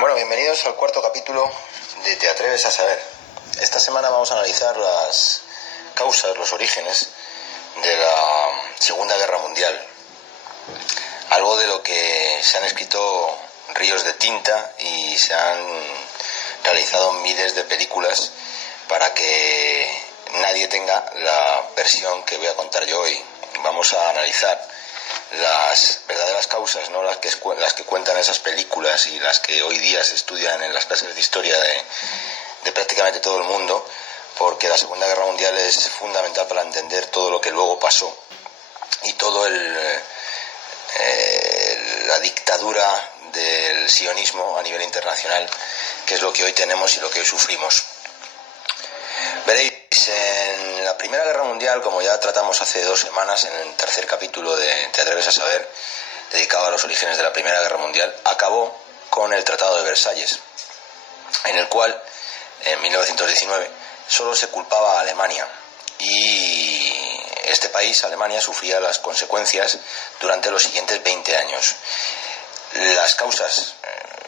Bueno, bienvenidos al cuarto capítulo de Te atreves a saber. Esta semana vamos a analizar las causas, los orígenes de la Segunda Guerra Mundial. Algo de lo que se han escrito ríos de tinta y se han realizado miles de películas para que nadie tenga la versión que voy a contar yo hoy. Vamos a analizar las verdaderas causas, no las que cuentan esas películas y las que hoy día se estudian en las clases de historia de prácticamente todo el mundo, porque la Segunda Guerra Mundial es fundamental para entender todo lo que luego pasó y todo la dictadura del sionismo a nivel internacional, que es lo que hoy tenemos y lo que hoy sufrimos. Veréis, en la Primera Guerra Mundial, como ya tratamos hace 2 semanas en el tercer capítulo de Te atreves a saber, dedicado a los orígenes de la Primera Guerra Mundial, acabó con el Tratado de Versalles, en el cual, en 1919, solo se culpaba a Alemania, y este país, Alemania, sufría las consecuencias durante los siguientes 20 años. Las causas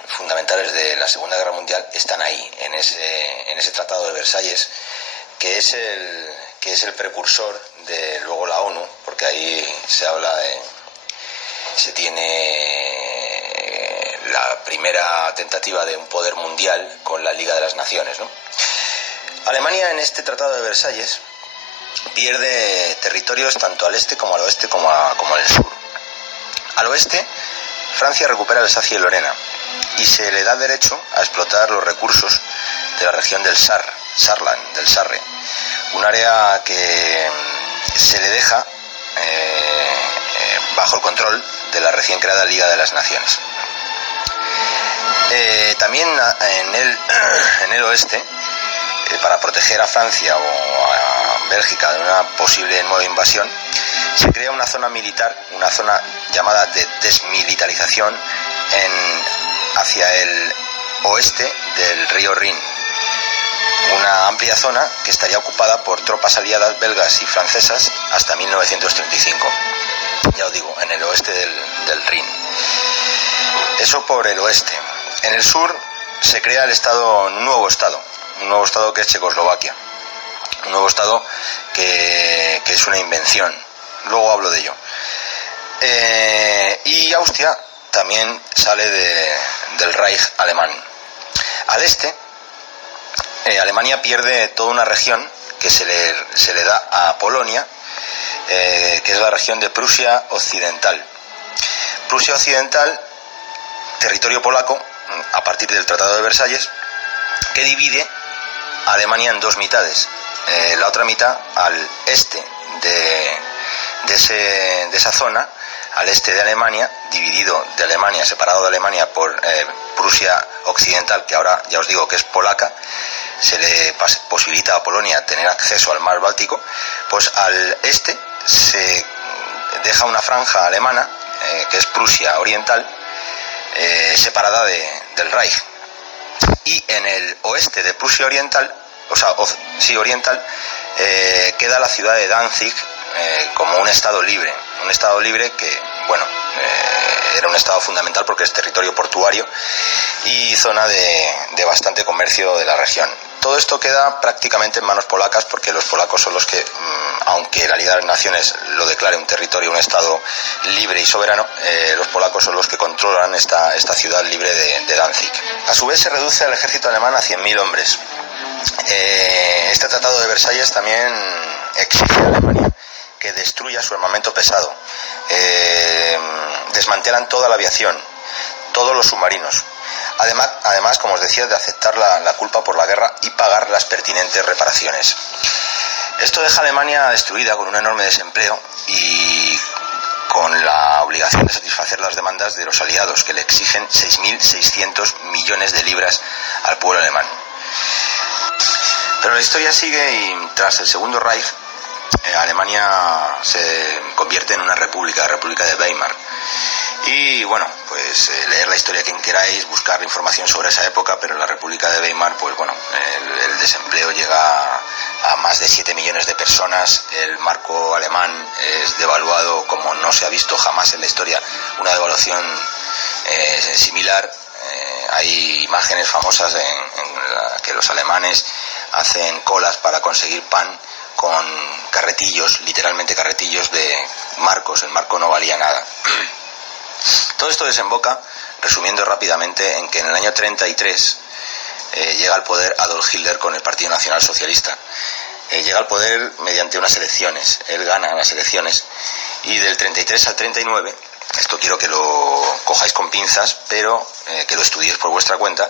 fundamentales de la Segunda Guerra Mundial están ahí, en ese Tratado de Versalles, que es el precursor de luego la ONU, porque ahí se tiene la primera tentativa de un poder mundial con la Liga de las Naciones, ¿no? Alemania, en este Tratado de Versalles, pierde territorios tanto al este como al oeste como al sur. Al oeste, Francia recupera Alsacia y Lorena y se le da derecho a explotar los recursos de la región del Saarland, del Sarre, un área que se le deja bajo el control de la recién creada Liga de las Naciones. También en el oeste, para proteger a Francia o a Bélgica de una posible nueva invasión, se crea una zona militar, una zona llamada de desmilitarización hacia el oeste del río Rin. Una amplia zona que estaría ocupada por tropas aliadas belgas y francesas hasta 1935. Ya os digo, en el oeste del Rin. Eso por el oeste. En el sur se crea un nuevo estado que es Checoslovaquia. Un nuevo estado que es una invención. Luego hablo de ello. Y Austria también sale del Reich alemán. Al este, Alemania pierde toda una región que se le da a Polonia, que es la región de Prusia Occidental. Prusia Occidental, territorio polaco, a partir del Tratado de Versalles, que divide a Alemania en 2 mitades. La otra mitad al este de esa zona, al este de Alemania, separado de Alemania por Prusia Occidental, que ahora ya os digo que es polaca, se le posibilita a Polonia tener acceso al mar Báltico. Pues al este se deja una franja alemana, que es Prusia Oriental, separada del Reich. Y en el oeste de Prusia Oriental, oriental, queda la ciudad de Danzig como un estado libre que, era un estado fundamental porque es territorio portuario y zona de bastante comercio de la región. Todo esto queda prácticamente en manos polacas, porque los polacos son los que, aunque la Liga de las Naciones lo declare un territorio, un estado libre y soberano, los polacos son los que controlan esta ciudad libre de Danzig. A su vez se reduce el ejército alemán a 100.000 hombres. Este Tratado de Versalles también exige a Alemania que destruya su armamento pesado. Desmantelan toda la aviación, todos los submarinos. Además, como os decía, de aceptar la culpa por la guerra y pagar las pertinentes reparaciones. Esto deja a Alemania destruida, con un enorme desempleo y con la obligación de satisfacer las demandas de los aliados, que le exigen 6.600 millones de libras al pueblo alemán. Pero la historia sigue y tras el Segundo Reich, Alemania se convierte en una república, la República de Weimar. Y bueno, pues leer la historia quien queráis, buscar información sobre esa época, pero en la República de Weimar, pues bueno, el desempleo llega a más de 7 millones de personas, el marco alemán es devaluado como no se ha visto jamás en la historia, una devaluación similar, Hay imágenes famosas en las que los alemanes hacen colas para conseguir pan con carretillos, literalmente carretillos de marcos. El marco no valía nada. Todo esto desemboca, resumiendo rápidamente, en que en el año 33 llega al poder Adolf Hitler con el Partido Nacional Socialista. Llega al poder mediante unas elecciones. Él gana las elecciones y del 33 al 39, esto quiero que lo cojáis con pinzas, pero que lo estudiéis por vuestra cuenta,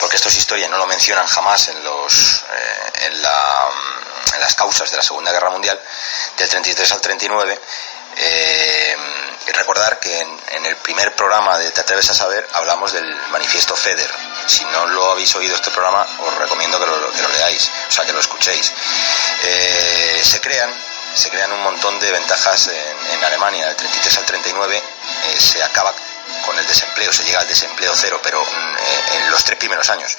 porque esto es historia, no lo mencionan jamás en las causas de la Segunda Guerra Mundial. Del 33 al 39, y recordar que en el primer programa de Te atreves a saber hablamos del manifiesto FEDER. Si no lo habéis oído este programa, os recomiendo que lo leáis, o sea, que lo escuchéis. Se crean un montón de ventajas en Alemania. Del 33 al 39 se acaba con el desempleo, se llega al desempleo cero, pero en los 3 primeros años.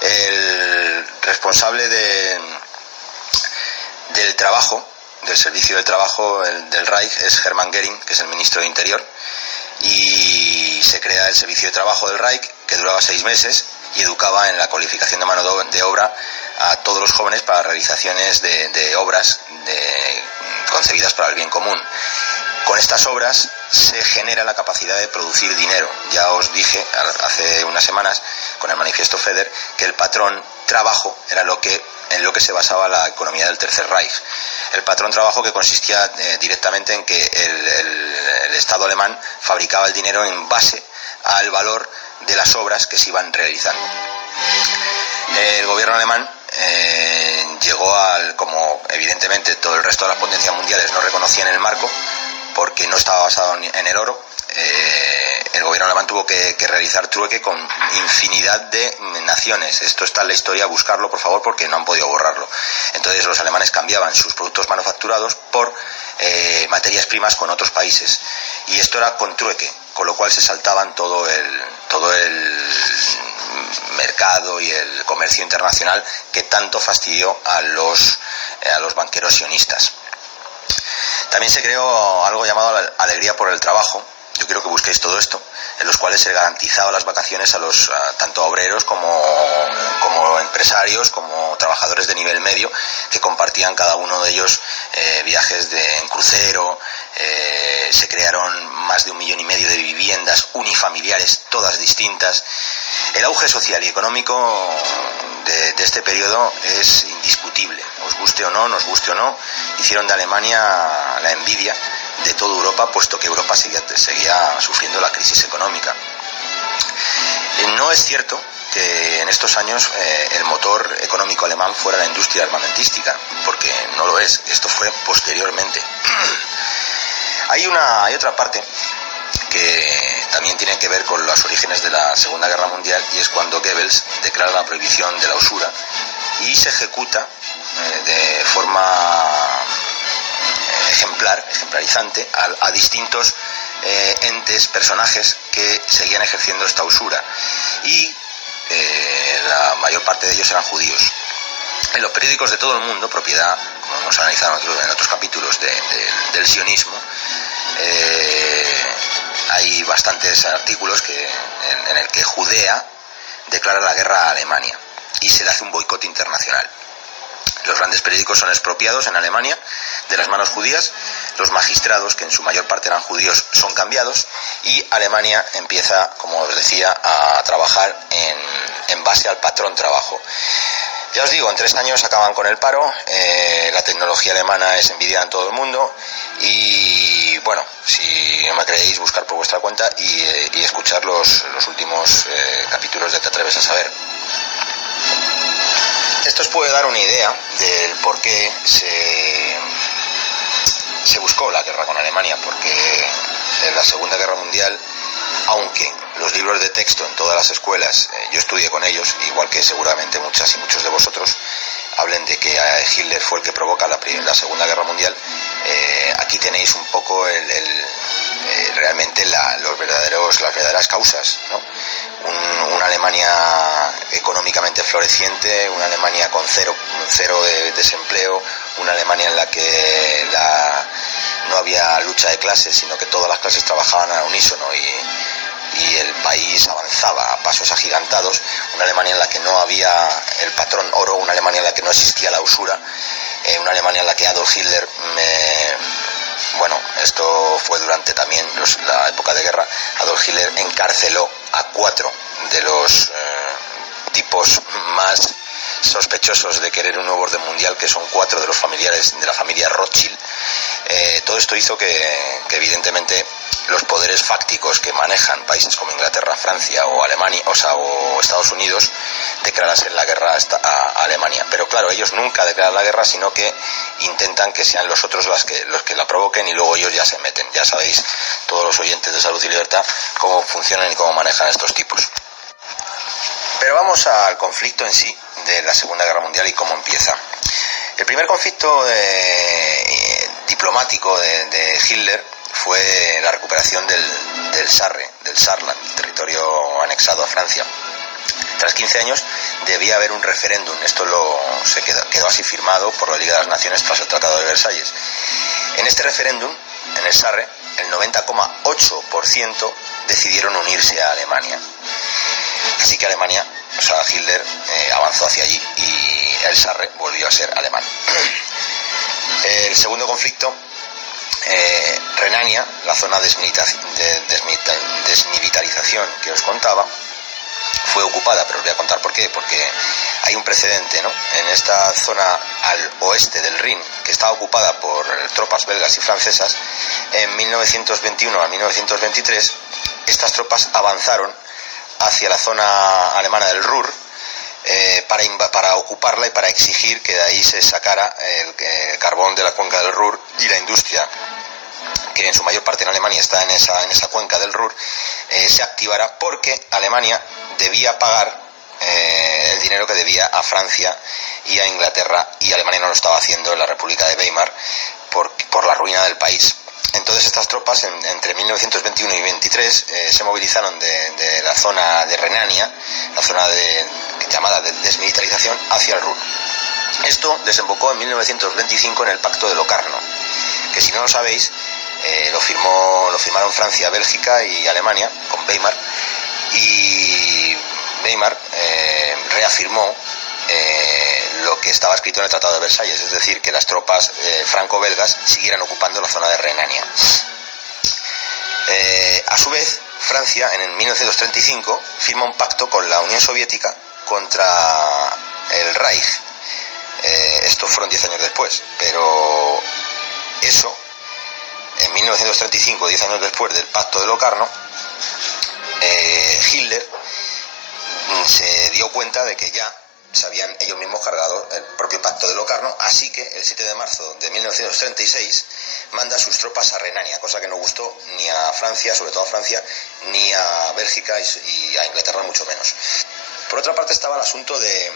El responsable del trabajo, del servicio del trabajo del Reich, es Hermann Göring, que es el ministro de Interior, y se crea el servicio de trabajo del Reich, que duraba 6 meses y educaba en la cualificación de mano de obra a todos los jóvenes para realizaciones de obras concebidas para el bien común. Con estas obras se genera la capacidad de producir dinero. Ya os dije hace unas semanas, con el manifiesto FEDER, que el patrón trabajo era en lo que se basaba la economía del Tercer Reich. El patrón trabajo, que consistía directamente en que el Estado alemán fabricaba el dinero en base al valor de las obras que se iban realizando. El gobierno alemán llegó como evidentemente todo el resto de las potencias mundiales no reconocían el marco, porque no estaba basado en el oro. El gobierno alemán tuvo que realizar trueque con infinidad de naciones. Esto está en la historia, buscarlo por favor, porque no han podido borrarlo. Entonces los alemanes cambiaban sus productos manufacturados por materias primas con otros países, y esto era con trueque, con lo cual se saltaban todo el mercado y el comercio internacional que tanto fastidió a los banqueros sionistas. También se creó algo llamado Alegría por el Trabajo. Yo quiero que busquéis todo esto, en los cuales se garantizaba las vacaciones tanto a obreros como empresarios, como trabajadores de nivel medio, que compartían cada uno de ellos viajes en crucero. Se crearon más de 1,5 millones de viviendas unifamiliares, todas distintas. El auge social y económico de este periodo es indiscutible. Os guste o no, nos guste o no, hicieron de Alemania la envidia de toda Europa, puesto que Europa seguía sufriendo la crisis económica. No es cierto que en estos años el motor económico alemán fuera la industria armamentística, porque no lo es, esto fue posteriormente. Hay otra parte que también tiene que ver con los orígenes de la Segunda Guerra Mundial, y es cuando Goebbels declara la prohibición de la usura y se ejecuta de forma ejemplarizante a distintos entes, personajes que seguían ejerciendo esta usura, y la mayor parte de ellos eran judíos. En los periódicos de todo el mundo, propiedad, como hemos analizado en otros capítulos del sionismo, hay bastantes artículos en el que Judea declara la guerra a Alemania y se le hace un boicot internacional. Los grandes periódicos son expropiados en Alemania de las manos judías, los magistrados, que en su mayor parte eran judíos, son cambiados, y Alemania empieza, como os decía, a trabajar en base al patrón trabajo. Ya os digo, en 3 años acaban con el paro, la tecnología alemana es envidiada en todo el mundo, y bueno, si no me creéis, buscar por vuestra cuenta y escuchar los últimos capítulos de Te atreves a saber. Esto os puede dar una idea del por qué se buscó la guerra con Alemania, porque en la Segunda Guerra Mundial, aunque los libros de texto en todas las escuelas, yo estudié con ellos, igual que seguramente muchas y muchos de vosotros, hablen de que Hitler fue el que provoca la Segunda Guerra Mundial, aquí tenéis un poco realmente las verdaderas causas, ¿no? Una Alemania económicamente floreciente, una Alemania con cero de desempleo, una Alemania en la que no había lucha de clases, sino que todas las clases trabajaban al unísono, y el país avanzaba a pasos agigantados, una Alemania en la que no había el patrón oro, una Alemania en la que no existía la usura, una Alemania en la que Adolf Hitler, bueno, esto fue durante también la época de guerra, Adolf Hitler encarceló a 4 de los tipos más sospechosos de querer un nuevo orden mundial, que son 4 de los familiares de la familia Rothschild. Todo esto hizo que evidentemente los poderes fácticos que manejan países como Inglaterra, Francia o Alemania, o Estados Unidos, declarasen la guerra a Alemania. Pero claro, ellos nunca declaran la guerra, sino que intentan que sean los otros los que la provoquen, y luego ellos ya se meten. Ya sabéis, todos los oyentes de Salud y Libertad, cómo funcionan y cómo manejan estos tipos. Pero vamos al conflicto en sí de la Segunda Guerra Mundial y cómo empieza. El primer conflicto diplomático de Hitler fue la recuperación del Saarland, territorio anexado a Francia. Tras 15 años debía haber un referéndum. Esto quedó así firmado por la Liga de las Naciones tras el Tratado de Versalles. En este referéndum, en el Sarre, el 90,8% decidieron unirse a Alemania. Así que Hitler avanzó hacia allí y el Sarre volvió a ser alemán. El segundo conflicto, Renania, la zona de desmilitarización que os contaba, fue ocupada, pero os voy a contar por qué. Porque hay un precedente, ¿no? En esta zona al oeste del Rin, que estaba ocupada por tropas belgas y francesas, en 1921 a 1923, estas tropas avanzaron hacia la zona alemana del Ruhr, para ocuparla y para exigir que de ahí se sacara el carbón de la cuenca del Ruhr, y la industria, que en su mayor parte en Alemania está en esa cuenca del Ruhr, se activara, porque Alemania debía pagar el dinero que debía a Francia y a Inglaterra, y Alemania no lo estaba haciendo en la República de Weimar por la ruina del país. Entonces estas tropas entre 1921 y 23 se movilizaron de la zona de Renania, la zona llamada de desmilitarización, hacia el Ruhr. Esto desembocó en 1925 en el Pacto de Locarno, que si no lo sabéis, lo firmaron Francia, Bélgica y Alemania con Weimar, y Weimar reafirmó lo que estaba escrito en el Tratado de Versalles, es decir, que las tropas franco-belgas siguieran ocupando la zona de Renania. A su vez, Francia en 1935 firma un pacto con la Unión Soviética contra el Reich. Esto fueron 10 años después, pero eso, en 1935, 10 años después del Pacto de Locarno, Hitler se dio cuenta de que ya se habían ellos mismos cargado el propio Pacto de Locarno, así que el 7 de marzo de 1936 manda sus tropas a Renania, cosa que no gustó ni a Francia, sobre todo a Francia, ni a Bélgica y a Inglaterra mucho menos. Por otra parte estaba el asunto de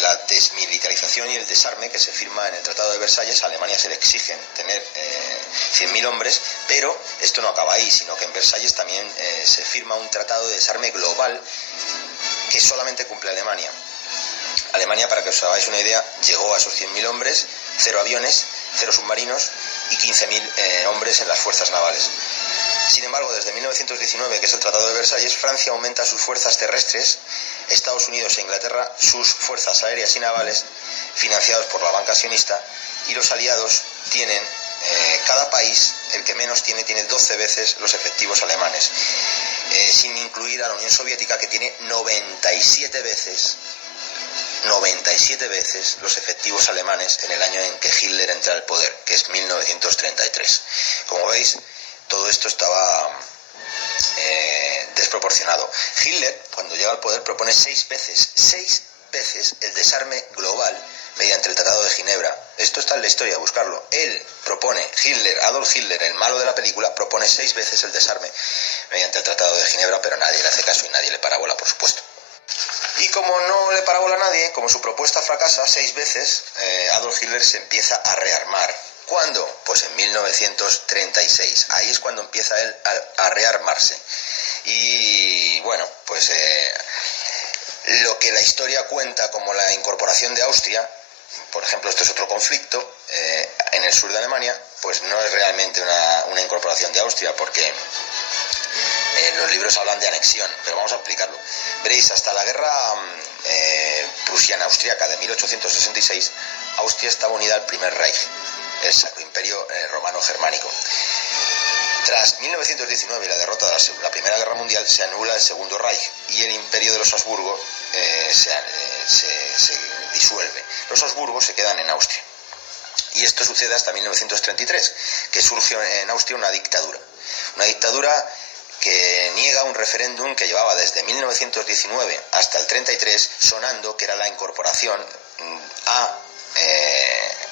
la desmilitarización y el desarme que se firma en el Tratado de Versalles. A Alemania se le exigen tener 100.000 hombres, pero esto no acaba ahí, sino que en Versalles también se firma un tratado de desarme global que solamente cumple Alemania. Alemania, para que os hagáis una idea, llegó a esos 100.000 hombres, 0 aviones, 0 submarinos y 15.000 hombres en las fuerzas navales. Sin embargo, desde 1919, que es el Tratado de Versalles, Francia aumenta sus fuerzas terrestres, Estados Unidos e Inglaterra sus fuerzas aéreas y navales, financiados por la banca sionista, y los aliados tienen, cada país, el que menos tiene 12 veces los efectivos alemanes, sin incluir a la Unión Soviética, que tiene 97 veces los efectivos alemanes en el año en que Hitler entra al poder, que es 1933. Como veis, todo esto estaba desproporcionado. Hitler, cuando llega al poder, propone 6 veces el desarme global mediante el Tratado de Ginebra. Esto está en la historia, buscarlo. Adolf Hitler, el malo de la película, propone 6 veces el desarme mediante el Tratado de Ginebra, pero nadie le hace caso y nadie le para bola, por supuesto. Y como no le para bola a nadie, como su propuesta fracasa 6 veces, Adolf Hitler se empieza a rearmar. ¿Cuándo? Pues en 1936. Ahí es cuando empieza él a rearmarse. Y bueno, pues lo que la historia cuenta como la incorporación de Austria, por ejemplo, esto es otro conflicto, en el sur de Alemania, pues no es realmente una incorporación de Austria, porque Los libros hablan de anexión, pero vamos a explicarlo. Veréis, hasta la guerra prusiana-austriaca de 1866, Austria estaba unida al Primer Reich, el Sacro Imperio Romano-Germánico. Tras 1919 y la derrota de la Primera Guerra Mundial, se anula el Segundo Reich y el Imperio de los Habsburgo se disuelve. Los Habsburgo se quedan en Austria. Y esto sucede hasta 1933, que surge en Austria una dictadura. Una dictadura que niega un referéndum que llevaba desde 1919 hasta el 33 sonando, que era la incorporación a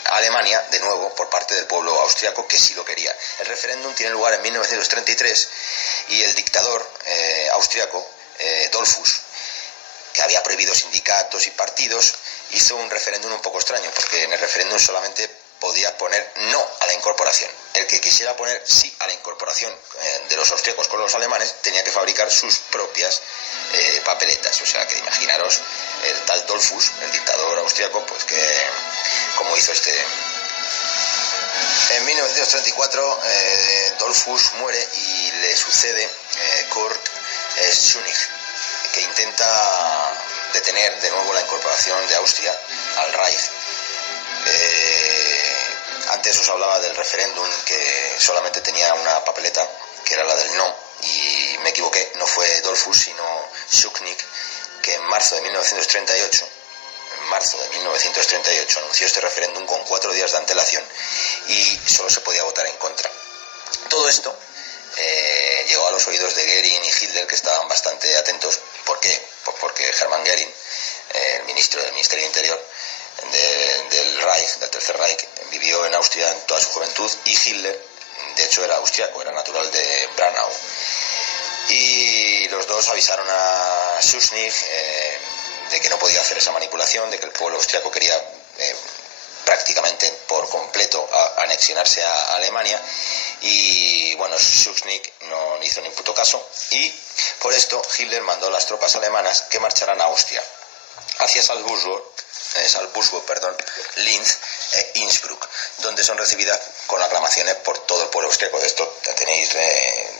Alemania de nuevo por parte del pueblo austriaco, que sí lo quería. El referéndum tiene lugar en 1933 y el dictador austriaco, Dollfuss, que había prohibido sindicatos y partidos, hizo un referéndum un poco extraño, porque en el referéndum solamente podía poner no a la incorporación. El que quisiera poner sí a la incorporación de los austríacos con los alemanes tenía que fabricar sus propias papeletas. O sea que imaginaros el tal Dollfuss, el dictador austriaco, pues que como hizo este. En 1934 Dollfuss muere y le sucede Kurt Schunig, que intenta detener de nuevo la incorporación de Austria al Reich. Antes os hablaba del referéndum, que solamente tenía una papeleta, que era la del no, y me equivoqué, no fue Dollfuss sino Schuschnigg, que en marzo de 1938 anunció este referéndum con 4 días de antelación y solo se podía votar en contra. Todo esto llegó a los oídos de Goering y Hitler, que estaban bastante atentos. ¿Por qué? Pues porque Hermann Goering, el ministro del Ministerio del Interior del Reich, del Tercer Reich, vivió en Austria en toda su juventud, y Hitler, de hecho, era austriaco, era natural de Braunau. Y los dos avisaron a Schuschnigg de que no podía hacer esa manipulación, de que el pueblo austriaco quería prácticamente por completo anexionarse a Alemania, y bueno, Schuschnigg no hizo ni puto caso, y por esto Hitler mandó a las tropas alemanas que marcharan a Austria, hacia Salzburgo, Linz e Innsbruck, donde son recibidas con aclamaciones por todo el pueblo austríaco. De esto tenéis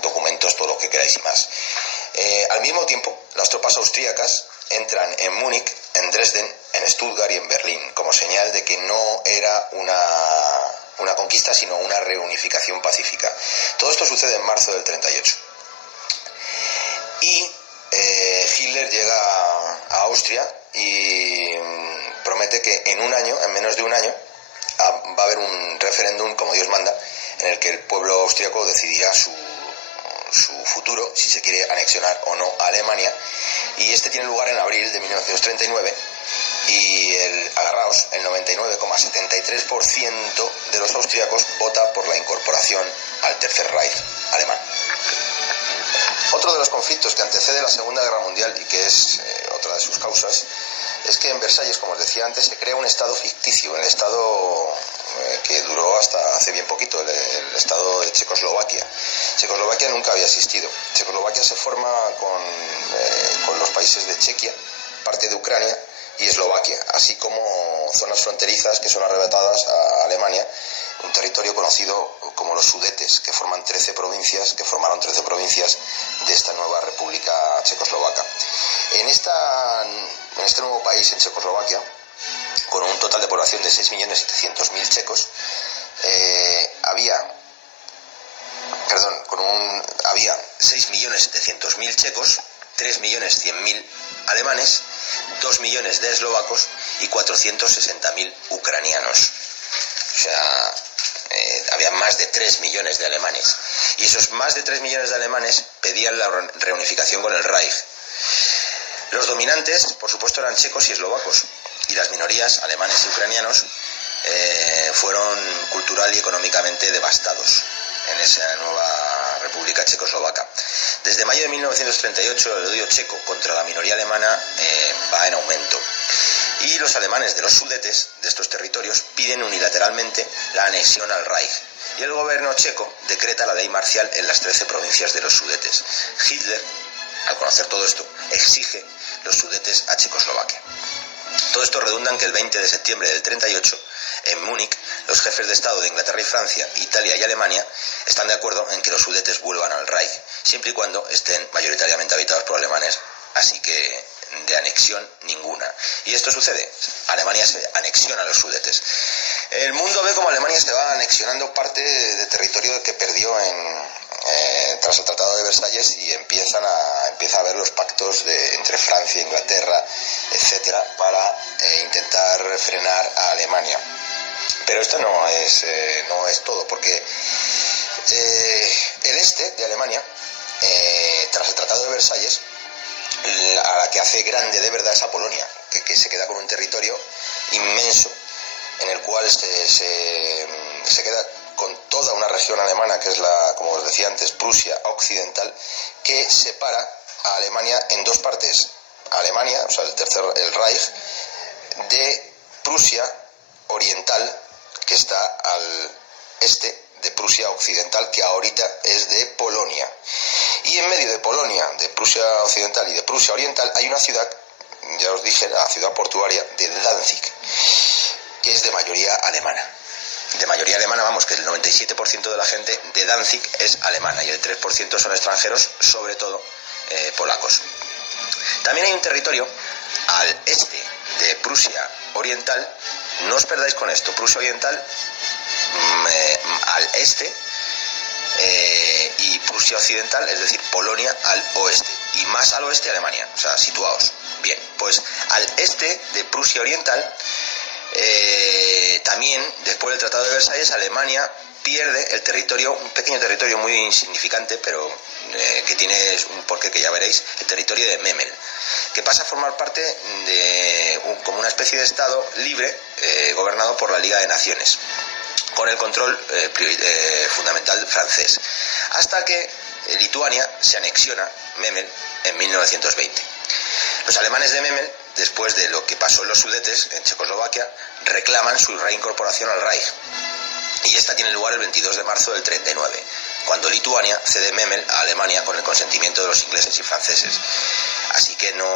documentos, todo lo que queráis y más. Al mismo tiempo, las tropas austríacas entran en Múnich, en Dresden, en Stuttgart y en Berlín, como señal de que no era una conquista, sino una reunificación pacífica. Todo esto sucede en marzo del 38. Y Hitler llega a Austria y promete que en menos de un año, va a haber un referéndum como Dios manda, en el que el pueblo austríaco decidirá su futuro, si se quiere anexionar o no a Alemania, y este tiene lugar en abril de 1939, y agarraos, el 99,73% de los austríacos vota por la incorporación al Tercer Reich alemán. Otro de los conflictos que antecede la Segunda Guerra Mundial, y que es otra de sus causas, es que en Versalles, como os decía antes, se crea un estado ficticio, el estado que duró hasta hace bien poquito, el estado de Checoslovaquia. Checoslovaquia nunca había existido. Checoslovaquia se forma con los países de Chequia, parte de Ucrania y Eslovaquia, así como zonas fronterizas que son arrebatadas a Alemania, un territorio conocido como los Sudetes, que formaron 13 provincias de esta nueva República Checoslovaca. En este nuevo país, en Checoslovaquia, con un total de población de 6.700.000 checos, había 6.700.000 checos, 3.100.000 alemanes, 2 millones de eslovacos y 460.000 ucranianos. O sea, había más de 3 millones de alemanes. Y esos más de 3 millones de alemanes pedían la reunificación con el Reich. Los dominantes, por supuesto, eran checos y eslovacos, y las minorías, alemanes y ucranianos, fueron cultural y económicamente devastados en esa nueva República Checoslovaca. Desde mayo de 1938 el odio checo contra la minoría alemana va en aumento, y los alemanes de los Sudetes, de estos territorios, piden unilateralmente la anexión al Reich, y el gobierno checo decreta la ley marcial en las 13 provincias de los Sudetes. Hitler, al conocer todo esto, exige los Sudetes a Checoslovaquia. Todo esto redunda en que el 20 de septiembre del 38, en Múnich, los jefes de Estado de Inglaterra y Francia, Italia y Alemania están de acuerdo en que los Sudetes vuelvan al Reich, siempre y cuando estén mayoritariamente habitados por alemanes, así que de anexión ninguna. Y esto sucede, Alemania se anexiona a los Sudetes. El mundo ve como Alemania se va anexionando parte de territorio que perdió tras el Tratado de Versalles, y empieza a haber los pactos entre Francia, Inglaterra, etcétera, para intentar frenar a Alemania. Pero esto no es todo, porque el este de Alemania, tras el Tratado de Versalles, a la que hace grande de verdad es a Polonia, que se queda con un territorio inmenso en el cual se queda con toda una región alemana, que es como os decía antes, Prusia Occidental, que separa a Alemania en dos partes. Alemania, o sea, el Reich, de Prusia Oriental, que está al este de Prusia Occidental, que ahorita es de Polonia. Y en medio de Polonia, de Prusia Occidental y de Prusia Oriental, hay una ciudad, ya os dije, la ciudad portuaria de Danzig, que es de mayoría alemana. De mayoría alemana, vamos, que el 97% de la gente de Danzig es alemana y el 3% son extranjeros, sobre todo polacos. También hay un territorio al este de Prusia Oriental, no os perdáis con esto, Prusia Oriental al este y Prusia Occidental, es decir, Polonia al oeste, y más al oeste Alemania, o sea, situaos. Bien, pues al este de Prusia Oriental, también después del Tratado de Versalles, Alemania pierde el territorio, un pequeño territorio muy insignificante, pero que tiene un porqué que ya veréis, el territorio de Memel, que pasa a formar parte de como una especie de Estado libre, gobernado por la Liga de Naciones, con el control fundamental francés, hasta que Lituania se anexiona Memel en 1920. Los alemanes de Memel, después de lo que pasó en los Sudetes, en Checoslovaquia, reclaman su reincorporación al Reich. Y esta tiene lugar el 22 de marzo del 39, cuando Lituania cede Memel a Alemania con el consentimiento de los ingleses y franceses. Así que no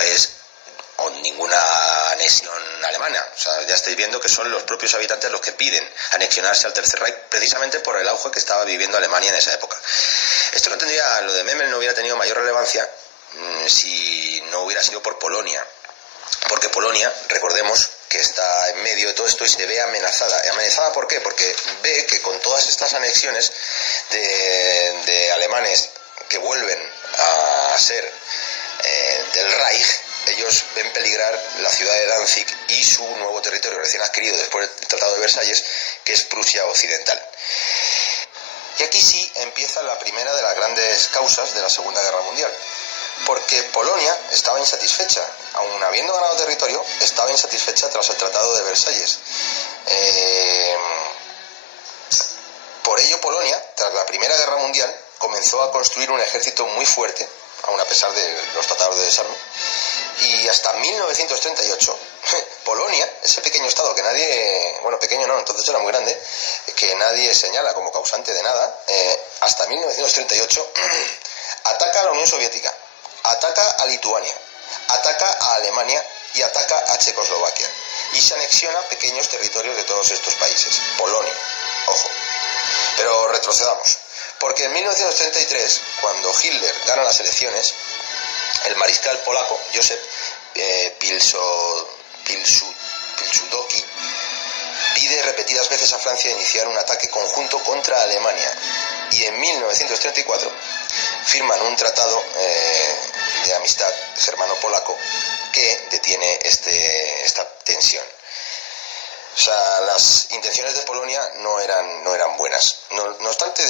es ninguna anexión alemana. O sea, ya estáis viendo que son los propios habitantes los que piden anexionarse al Tercer Reich, precisamente por el auge que estaba viviendo Alemania en esa época. Esto no tendría, lo de Memel no hubiera tenido mayor relevancia si no hubiera sido por Polonia, porque Polonia, recordemos que está en medio de todo esto y se ve amenazada. ¿Amenazada por qué? Porque ve que con todas estas anexiones de alemanes que vuelven a ser del Reich, ellos ven peligrar la ciudad de Danzig y su nuevo territorio recién adquirido después del Tratado de Versalles, que es Prusia Occidental. Y aquí sí empieza la primera de las grandes causas de la Segunda Guerra Mundial, porque Polonia estaba insatisfecha, aun habiendo ganado territorio, estaba insatisfecha tras el Tratado de Versalles. Por ello, Polonia, tras la Primera Guerra Mundial, comenzó a construir un ejército muy fuerte, aun a pesar de los tratados de desarme, y hasta 1938, Polonia, ese pequeño estado que nadie, bueno, pequeño no, entonces era muy grande, que nadie señala como causante de nada, hasta 1938 ataca a la Unión Soviética, ataca a Lituania, ataca a Alemania y ataca a Checoslovaquia, y se anexiona pequeños territorios de todos estos países. Polonia, ojo. Pero retrocedamos, porque en 1933, cuando Hitler gana las elecciones, el mariscal polaco Józef Pilsudski pide repetidas veces a Francia iniciar un ataque conjunto contra Alemania, y en 1934 firman un tratado de amistad germano-polaco que detiene esta tensión. O sea, las intenciones de Polonia no eran buenas. No obstante,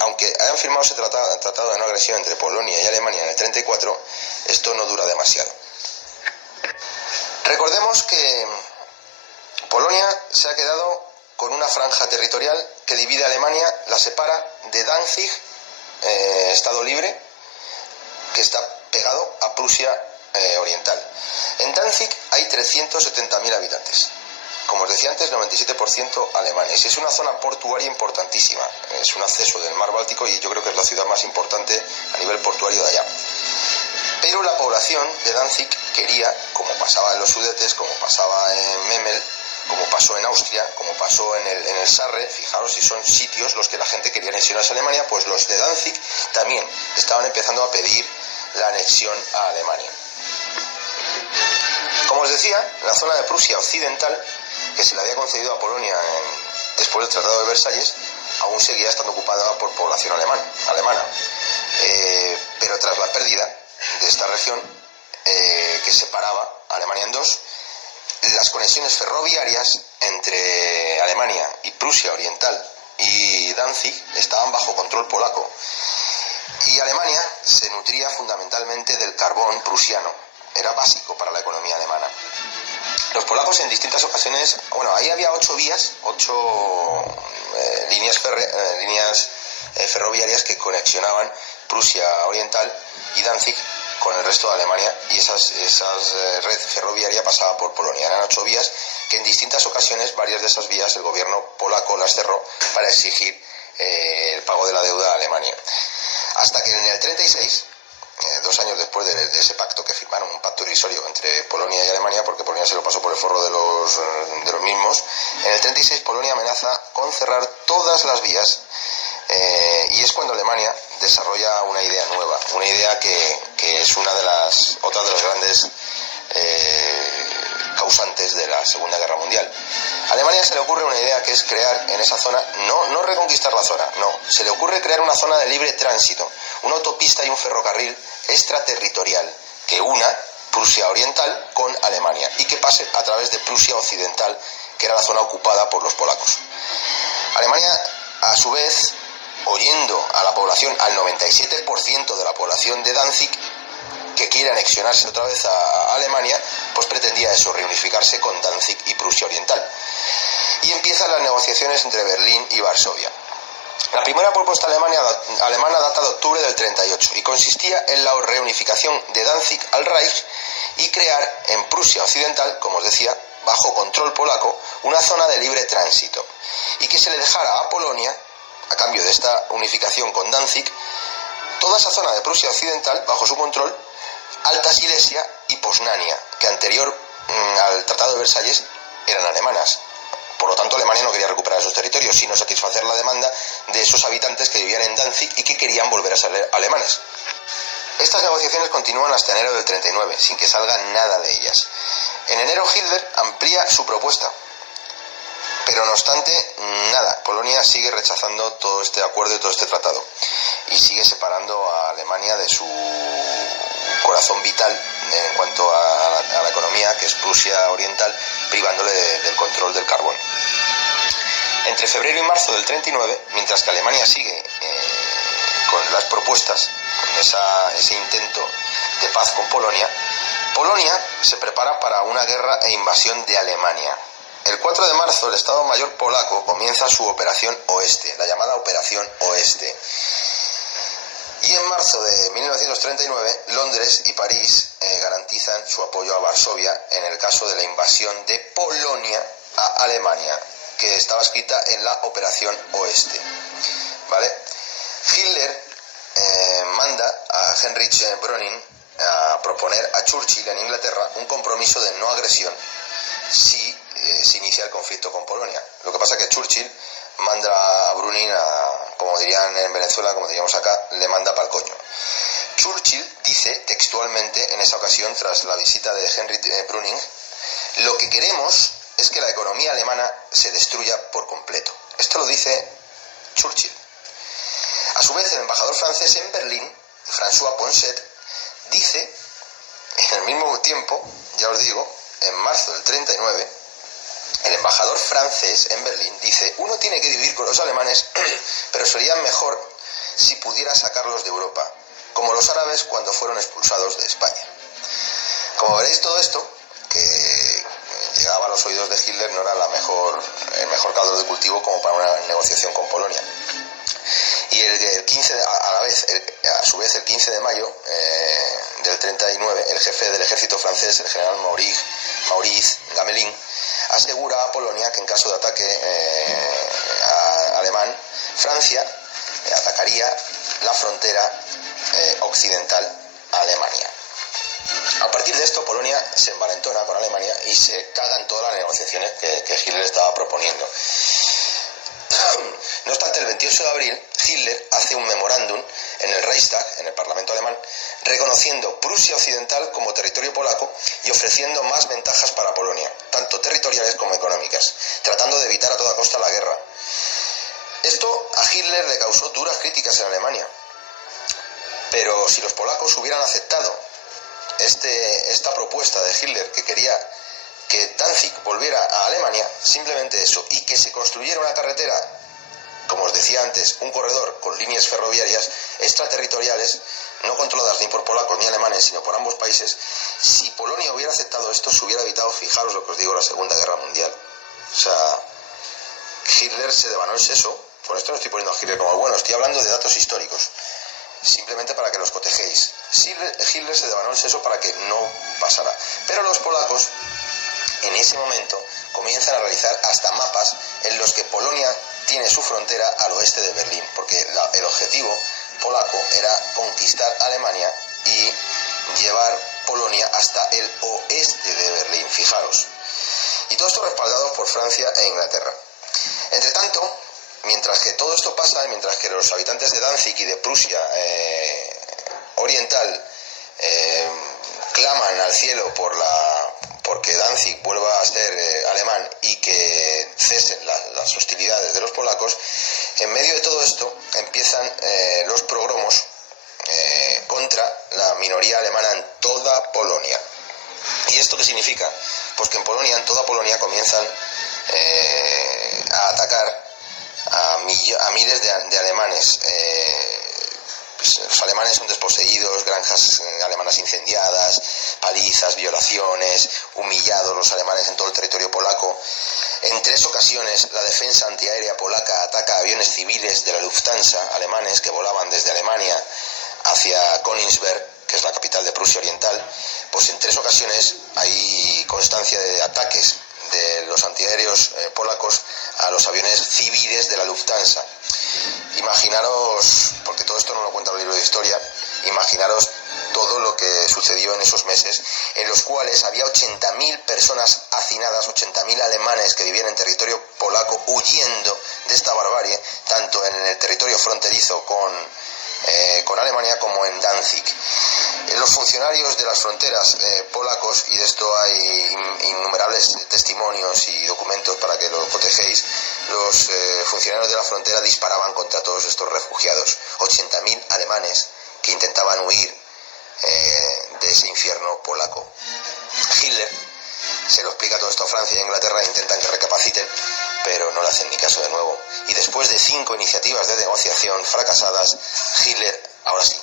aunque hayan firmado ese tratado de no agresión entre Polonia y Alemania en el 34, esto no dura demasiado. Recordemos que Polonia se ha quedado con una franja territorial que divide a Alemania, la separa de Danzig, Estado libre, que está pegado a Prusia Oriental. En Danzig hay 370.000 habitantes. Como os decía antes, 97% alemanes. Es una zona portuaria importantísima. Es un acceso del mar Báltico y yo creo que es la ciudad más importante a nivel portuario de allá. Pero la población de Danzig quería, como pasaba en los Sudetes, como pasaba en Memel, como pasó en Austria, como pasó en el Sarre, fijaros si son sitios los que la gente quería anexionarse a Alemania, pues los de Danzig también estaban empezando a pedir la anexión a Alemania. Como os decía, la zona de Prusia Occidental, que se le había concedido a Polonia después del Tratado de Versalles, aún seguía estando ocupada por población alemana. Pero tras la pérdida de esta región, que separaba a Alemania en dos, las conexiones ferroviarias entre Alemania y Prusia Oriental y Danzig estaban bajo control polaco, y Alemania se nutría fundamentalmente del carbón prusiano, era básico para la economía alemana. Los polacos en distintas ocasiones, ahí había 8 vías, 8 líneas ferroviarias que conexionaban Prusia Oriental y Danzig con el resto de Alemania, y esas red ferroviaria pasaba por Polonia. Eran 8 vías que en distintas ocasiones, varias de esas vías, el gobierno polaco las cerró para exigir el pago de la deuda a Alemania. Hasta que en el 36, 2 años después de ese pacto que firmaron, un pacto irrisorio entre Polonia y Alemania, porque Polonia se lo pasó por el forro de los mismos, en el 36 Polonia amenaza con cerrar todas las vías, y es cuando Alemania desarrolla una idea nueva, una idea que es otra de las grandes causantes de la Segunda Guerra Mundial. A Alemania se le ocurre una idea, que es crear en esa zona, no reconquistar la zona, no, se le ocurre crear una zona de libre tránsito, una autopista y un ferrocarril extraterritorial que una Prusia Oriental con Alemania y que pase a través de Prusia Occidental, que era la zona ocupada por los polacos. Alemania, a su vez, oyendo a la población, al 97% de la población de Danzig, que quiere anexionarse otra vez a Alemania, pues pretendía eso, reunificarse con Danzig y Prusia Oriental. Y empiezan las negociaciones entre Berlín y Varsovia. La primera propuesta alemana data de octubre del 38 y consistía en la reunificación de Danzig al Reich y crear en Prusia Occidental, como os decía, bajo control polaco, una zona de libre tránsito, y que se le dejara a Polonia, a cambio de esta unificación con Danzig, toda esa zona de Prusia Occidental bajo su control, Alta Silesia y Poznania, que anterior al Tratado de Versalles eran alemanas. Por lo tanto, Alemania no quería recuperar esos territorios, sino satisfacer la demanda de esos habitantes que vivían en Danzig y que querían volver a ser alemanes. Estas negociaciones continúan hasta enero del 39, sin que salga nada de ellas. En enero Hitler amplía su propuesta, pero no obstante, nada. Polonia sigue rechazando todo este acuerdo y todo este tratado, y sigue separando a Alemania de su corazón vital en cuanto a la economía, que es Prusia Oriental, privándole del control del carbón. Entre febrero y marzo del 39, mientras que Alemania sigue con las propuestas, con ese intento de paz con Polonia, Polonia se prepara para una guerra e invasión de Alemania. El 4 de marzo el Estado Mayor polaco comienza su Operación Oeste, la llamada Operación Oeste. Y en marzo de 1939, Londres y París garantizan su apoyo a Varsovia en el caso de la invasión de Polonia a Alemania, que estaba escrita en la Operación Oeste. ¿Vale? Hitler manda a Heinrich Brüning a proponer a Churchill en Inglaterra un compromiso de no agresión si se inicia el conflicto con Polonia. Lo que pasa es que Churchill manda a Brüning como dirían en Venezuela, como diríamos acá, le manda pa'l coño. Churchill dice textualmente en esa ocasión, tras la visita de Heinrich Brüning, lo que queremos es que la economía alemana se destruya por completo. Esto lo dice Churchill. A su vez, el embajador francés en Berlín, François Poncet, dice, en el mismo tiempo, ya os digo, en marzo del 39, el embajador francés en Berlín dice: uno tiene que vivir con los alemanes, pero sería mejor si pudiera sacarlos de Europa, como los árabes cuando fueron expulsados de España. Como veréis, todo esto, que llegaba a los oídos de Hitler, no era el mejor caldo de cultivo como para una negociación con Polonia. Y a su vez, el 15 de mayo del 39, el jefe del ejército francés, el general Maurice Gamelin, asegura a Polonia que en caso de ataque alemán, Francia atacaría la frontera occidental a Alemania. se envalentona con Alemania y se caga en todas las negociaciones que Hitler estaba proponiendo. No obstante, el 28 de abril, Hitler hace un memorándum en el Reichstag, en el Parlamento alemán, reconociendo Prusia Occidental como territorio polaco y ofreciendo más ventajas para Polonia, tanto territoriales como económicas, tratando de evitar a toda costa la guerra. Esto a Hitler le causó duras críticas en Alemania, pero si los polacos hubieran aceptado esta propuesta de Hitler, que quería que Danzig volviera a Alemania, simplemente eso, y que se construyera una carretera, como os decía antes, un corredor con líneas ferroviarias extraterritoriales, no controladas ni por polacos ni alemanes, sino por ambos países, si Polonia hubiera aceptado esto, se hubiera evitado, fijaros lo que os digo, la Segunda Guerra Mundial. O sea, Hitler se devanó el seso. Con esto no estoy poniendo a Hitler como bueno, estoy hablando de datos históricos, simplemente para que los cotejéis. Hitler se devanó el seso para que no pasara. Pero los polacos, en ese momento, comienzan a realizar hasta mapas en los que Polonia tiene su frontera al oeste de Berlín, porque el objetivo polaco era conquistar Alemania y llevar Polonia hasta el oeste de Berlín, fijaros. Y todo esto respaldado por Francia e Inglaterra. Entre tanto, mientras que todo esto pasa, mientras que los habitantes de Danzig y de Prusia Oriental claman al cielo porque Danzig vuelva a ser alemán y que cesen las hostilidades de los polacos, en medio de todo esto empiezan los progromos contra la minoría alemana en toda Polonia. ¿Y esto qué significa? Pues que en toda Polonia comienzan a atacar a miles de alemanes. Los alemanes son desposeídos, granjas alemanas incendiadas, palizas, violaciones, humillados los alemanes en todo el territorio polaco. En 3 ocasiones la defensa antiaérea polaca ataca aviones civiles de la Lufthansa alemanes que volaban desde Alemania hacia Königsberg, que es la capital de Prusia Oriental. Pues en 3 ocasiones hay constancia de ataques de los antiaéreos polacos a los aviones civiles de la Lufthansa. Imaginaros, porque todo esto no lo cuenta el libro de historia, imaginaros todo lo que sucedió en esos meses, en los cuales había 80.000 personas hacinadas, 80.000 alemanes que vivían en territorio polaco huyendo de esta barbarie, tanto en el territorio fronterizo con Alemania como en Danzig. Los funcionarios de las fronteras polacos, y de esto hay innumerables testimonios y documentos para que lo cotejéis, los funcionarios de la frontera disparaban contra todos estos refugiados, 80.000 alemanes que intentaban huir de ese infierno polaco. Hitler se lo explica todo esto a Francia e Inglaterra e intentan que recapaciten, pero no le hacen ni caso de nuevo. Y después de 5 iniciativas de negociación fracasadas, Hitler, ahora sí,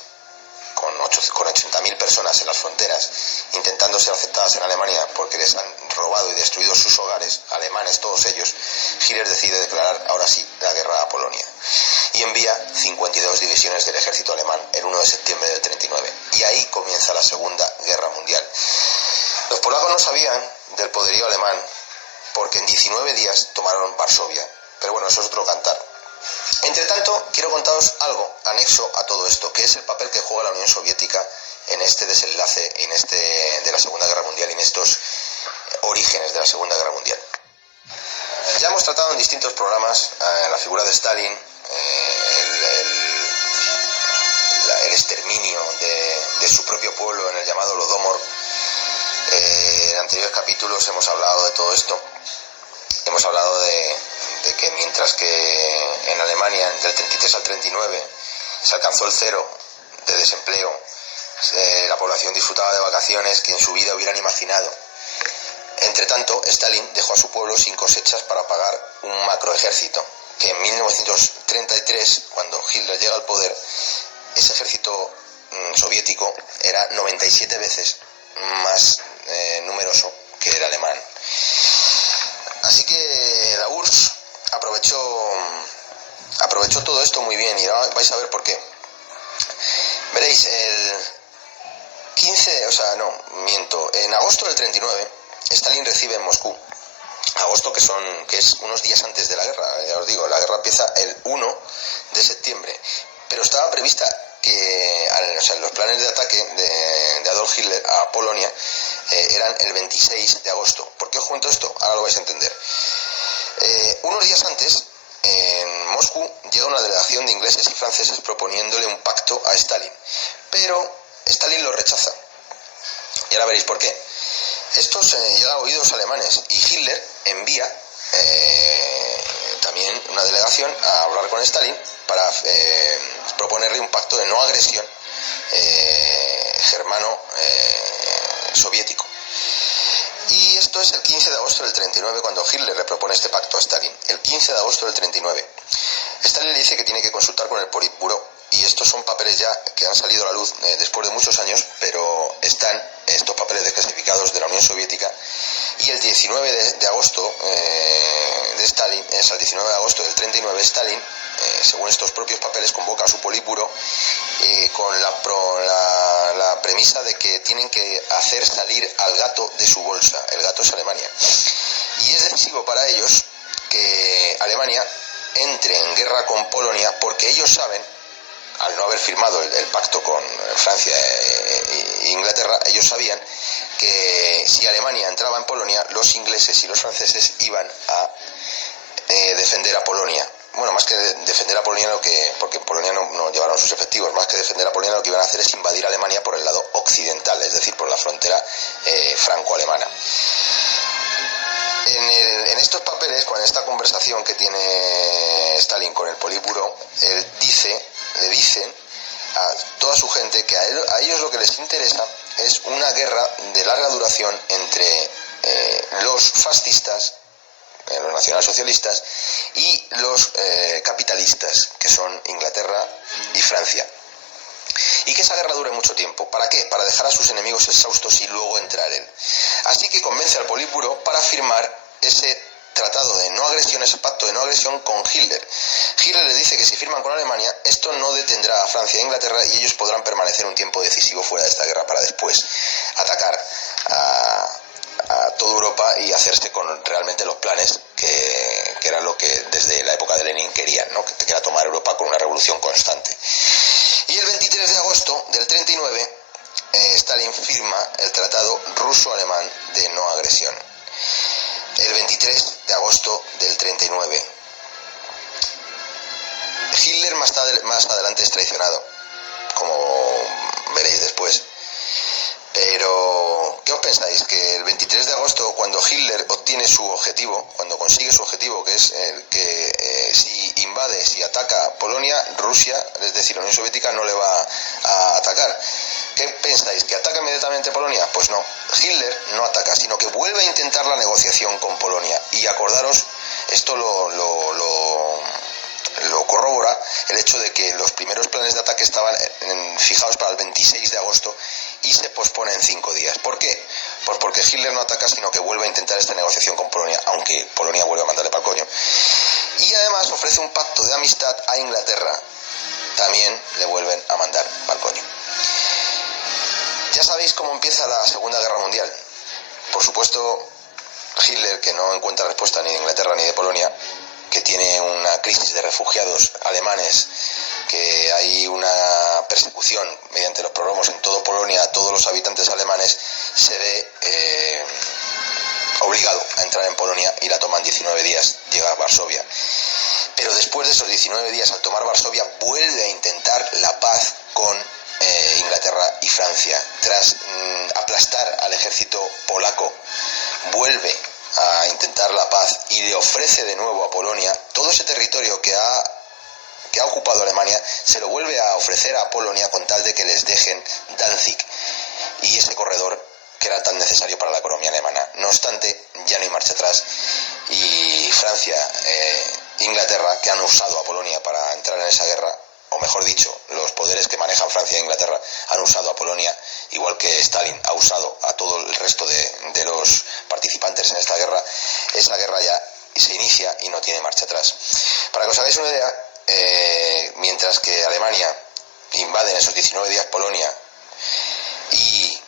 con 80.000 personas en las fronteras, intentando ser aceptadas en Alemania porque les han robado y destruido sus hogares, alemanes todos ellos, Hitler decide declarar ahora sí la guerra a Polonia y envía 52 divisiones del ejército alemán el 1 de septiembre del 39. Y ahí comienza la Segunda Guerra Mundial. Los polacos no sabían del poderío alemán porque en 19 días tomaron Varsovia, pero bueno, eso es otro cantar. Entre tanto, quiero contaros algo anexo a todo esto, que es el papel que juega la Unión Soviética en este desenlace de la Segunda Guerra Mundial y en estos orígenes de la Segunda Guerra Mundial. Ya hemos tratado en distintos programas la figura de Stalin, el exterminio de su propio pueblo en el llamado Holodomor. En anteriores capítulos hemos hablado de todo esto. Hemos hablado de que mientras que en Alemania del 33 al 39 se alcanzó el 0 de desempleo, la población disfrutaba de vacaciones que en su vida hubieran imaginado. Entre tanto, Stalin dejó a su pueblo sin cosechas para pagar un macroejército, que en 1933, cuando Hitler llega al poder, ese ejército soviético era 97 veces más numeroso que el alemán. Así que la URSS aprovechó todo esto muy bien y ahora vais a ver por qué. Veréis, en agosto del 39, Stalin recibe en Moscú, agosto que es unos días antes de la guerra, ya os digo, la guerra empieza el 1 de septiembre, pero estaba prevista que o sea, los planes de ataque de Adolf Hitler a Polonia eran el 26 de agosto. ¿Por qué os cuento esto? Ahora lo vais a entender. Unos días antes, en Moscú, llega una delegación de ingleses y franceses proponiéndole un pacto a Stalin, pero Stalin lo rechaza. Y ahora veréis por qué. Estos llegan a oídos alemanes y Hitler envía también una delegación a hablar con Stalin para proponerle un pacto de no agresión germano-soviético. Y esto es el 15 de agosto del 39 cuando Hitler le propone este pacto a Stalin. El 15 de agosto del 39. Stalin le dice que tiene que consultar con el Politburó, y estos son papeles ya que han salido a la luz después de muchos años, pero están estos papeles desclasificados de la Unión Soviética. Y el 19 de agosto de Stalin, es el 19 de agosto del 39, Stalin, según estos propios papeles, convoca a su Politburó con la premisa de que tienen que hacer salir al gato de su bolsa. El gato es Alemania. Y es decisivo para ellos que Alemania entre en guerra con Polonia, porque ellos saben, al no haber firmado el pacto con Francia e Inglaterra, ellos sabían que si Alemania entraba en Polonia, los ingleses y los franceses iban a defender a Polonia. Bueno, más que defender a Polonia, porque en Polonia no llevaron sus efectivos, más que defender a Polonia, lo que iban a hacer es invadir Alemania por el lado occidental, es decir, por la frontera franco-alemana. En estos papeles, en esta conversación que tiene Stalin con el Politburó, le dicen a toda su gente que a ellos lo que les interesa es una guerra de larga duración entre los fascistas, los nacionalsocialistas, y los capitalistas, que son Inglaterra y Francia. Y que esa guerra dure mucho tiempo. ¿Para qué? Para dejar a sus enemigos exhaustos y luego entrar él. Así que convence al Politburó para firmar ese tratado de no agresión, ese pacto de no agresión con Hitler. Hitler les dice que si firman con Alemania, esto no detendrá a Francia e Inglaterra y ellos podrán permanecer un tiempo decisivo fuera de esta guerra para después atacar a toda Europa y hacerse con realmente los planes que era lo que desde la época de Lenin querían, ¿no? Que era tomar Europa con una revolución constante. Y el 23 de agosto del 39, Stalin firma el tratado ruso-alemán de no agresión. El 23 de agosto del 39. Hitler más adelante es traicionado, como veréis después. Pero, ¿qué os pensáis? Que el 23 de agosto, cuando Hitler obtiene su objetivo, cuando consigue su objetivo, que es el que si ataca Polonia, Rusia, es decir, la Unión Soviética, no le va a atacar. ¿Qué pensáis? ¿Que ataca inmediatamente Polonia? Pues no, Hitler no ataca, sino que vuelve a intentar la negociación con Polonia. Y acordaros, esto lo corrobora el hecho de que los primeros planes de ataque estaban fijados para el 26 de agosto y se posponen 5 días. ¿Por qué? Pues porque Hitler no ataca, sino que vuelve a intentar esta negociación con Polonia, aunque Polonia vuelve a mandarle pa'l coño. Y además ofrece un pacto de amistad a Inglaterra. También le vuelven a mandar pa'l coño. Ya sabéis cómo empieza la Segunda Guerra Mundial. Por supuesto, Hitler, que no encuentra respuesta ni de Inglaterra ni de Polonia, que tiene una crisis de refugiados alemanes, que hay una persecución mediante los progromos en toda Polonia a todos los habitantes alemanes, se ve obligado a entrar en Polonia y la toman 19 días, llega a Varsovia. Pero después de esos 19 días, al tomar Varsovia, vuelve a intentar la paz con Inglaterra y Francia. Tras aplastar al ejército polaco, vuelve a intentar la paz y le ofrece de nuevo a Polonia todo ese territorio que ha ocupado Alemania, se lo vuelve a ofrecer a Polonia con tal de que les dejen Danzig y ese corredor que era tan necesario para la economía alemana. No obstante, ya no hay marcha atrás y Francia Inglaterra, que han usado a Polonia para entrar en esa guerra, o mejor dicho, los poderes que manejan Francia e Inglaterra han usado a Polonia, igual que Stalin ha usado a todo el resto de los participantes en esta guerra. Esa guerra ya se inicia y no tiene marcha atrás. Para que os hagáis una idea, mientras que Alemania invade en esos 19 días Polonia y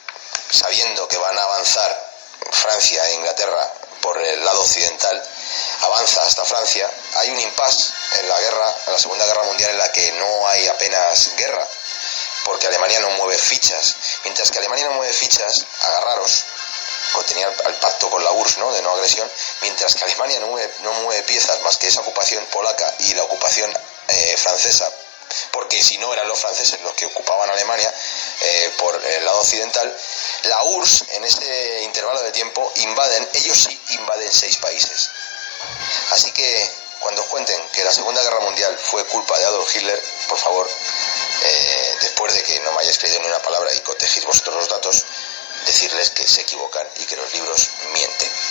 sabiendo que van a avanzar Francia e Inglaterra por el lado occidental, avanza hasta Francia, hay un impasse en la Segunda Guerra Mundial, en la que no hay apenas guerra. porque Alemania no mueve fichas. Mientras que Alemania no mueve fichas, agarraros, tenía el pacto con la URSS, ¿no?, de no agresión, mientras que Alemania no mueve piezas más que esa ocupación polaca y la ocupación francesa, porque si no eran los franceses los que ocupaban Alemania por el lado occidental, la URSS en ese intervalo de tiempo ellos sí invaden 6 países. Así que cuando os cuenten que la Segunda Guerra Mundial fue culpa de Adolf Hitler, por favor, después de que no me hayáis creído ni